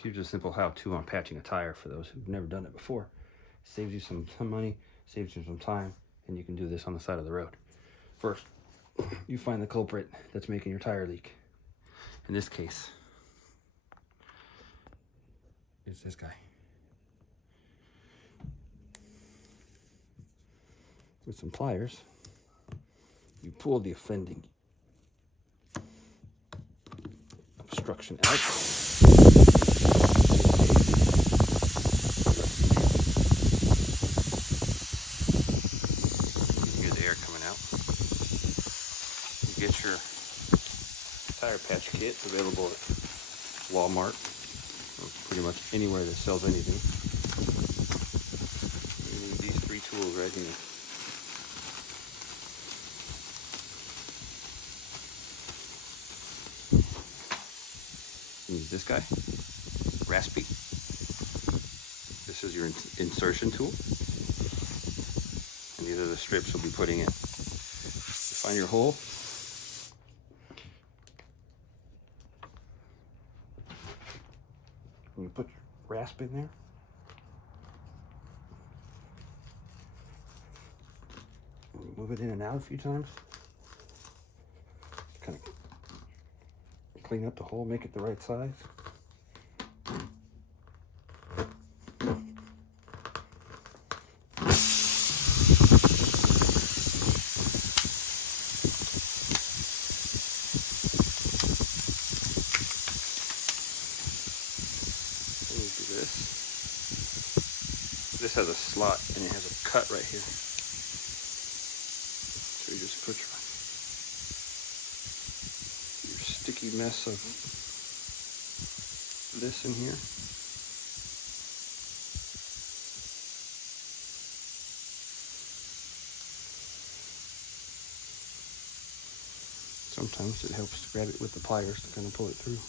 Here's a simple how-to on patching a tire for those who've never done it before. Saves you some money, saves you some time, and you can do this on the side of the road. First, you find the culprit that's making your tire leak. In this case, it's this guy. With some pliers, you pull the offending obstruction out. Hear the air coming out. You get your tire patch kit available at Walmart, or pretty much anywhere that sells anything. You need these 3 tools right here. Use this guy, Raspy. This is your insertion tool, and these are the strips we'll be putting in. You find your hole, and you put your rasp in there. And you move it in and out a few times. Kind of clean up the hole, make it the right size. This has a slot and it has a cut right here. So you just put your sticky mess of this in here. Sometimes it helps to grab it with the pliers to kind of pull it through,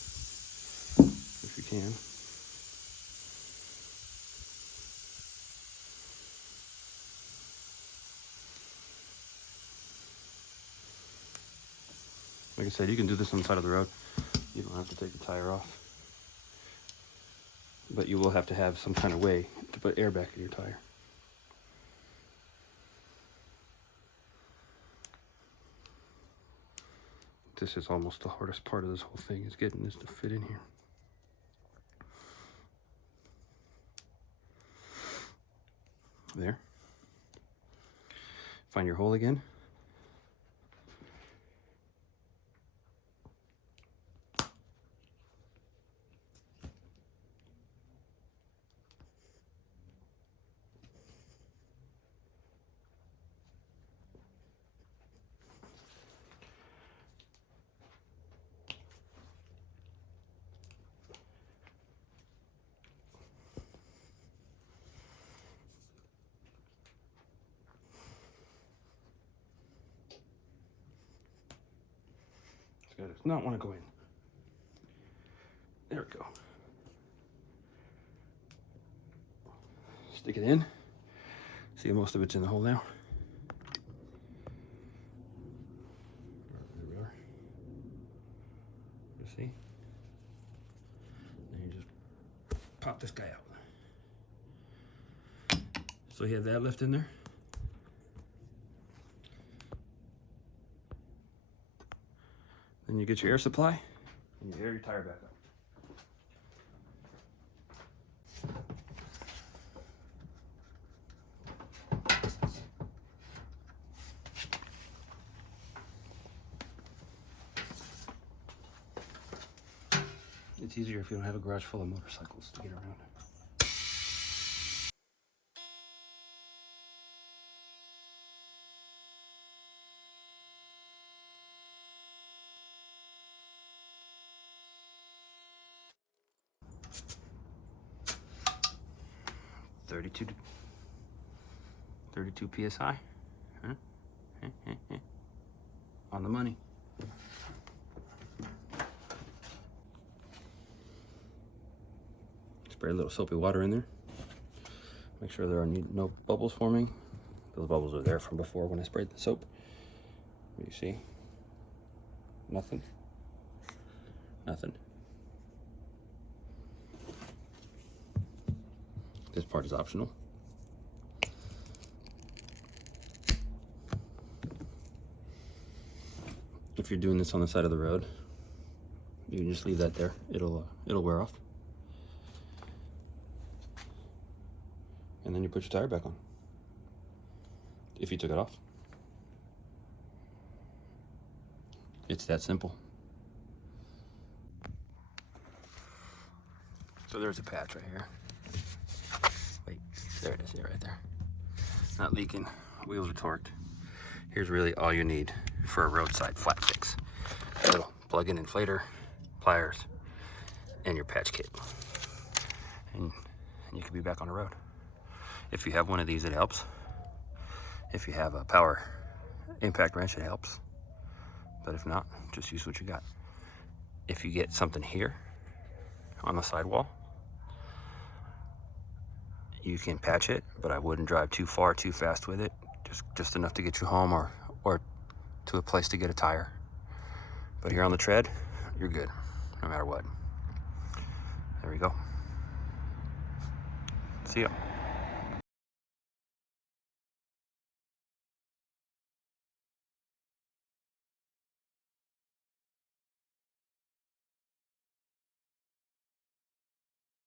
if you can. Like I said, you can do this on the side of the road. You don't have to take the tire off. But you will have to have some kind of way to put air back in your tire. This is almost the hardest part of this whole thing, is getting this to fit in here. There. Find your hole again. Does not want to go in. There we go. Stick it in. See, most of it's in the hole now. There we are. You see? And you just pop this guy out. So you have that left in there. Then you get your air supply and you air your tire back up. It's easier if you don't have a garage full of motorcycles to get around. Thirty-two PSI, huh? On the money. Spray a little soapy water in there. Make sure there are no bubbles forming. Those bubbles are there from before when I sprayed the soap. You see? Nothing. Nothing. This part is optional. If you're doing this on the side of the road, you can just leave that there. It'll wear off. And then you put your tire back on. If you took it off. It's that simple. So there's a patch right here. Wait, there it is, yeah, right there. Not leaking, wheels are torqued. Here's really all you need for a roadside flat fix. A little plug-in inflator, pliers, and your patch kit. And you can be back on the road. If you have one of these, it helps. If you have a power impact wrench, it helps. But if not, just use what you got. If you get something here on the sidewall, you can patch it, but I wouldn't drive too far, too fast with it. Just enough to get you home or to a place to get a tire. But here on the tread, you're good, no matter what. There we go. See ya.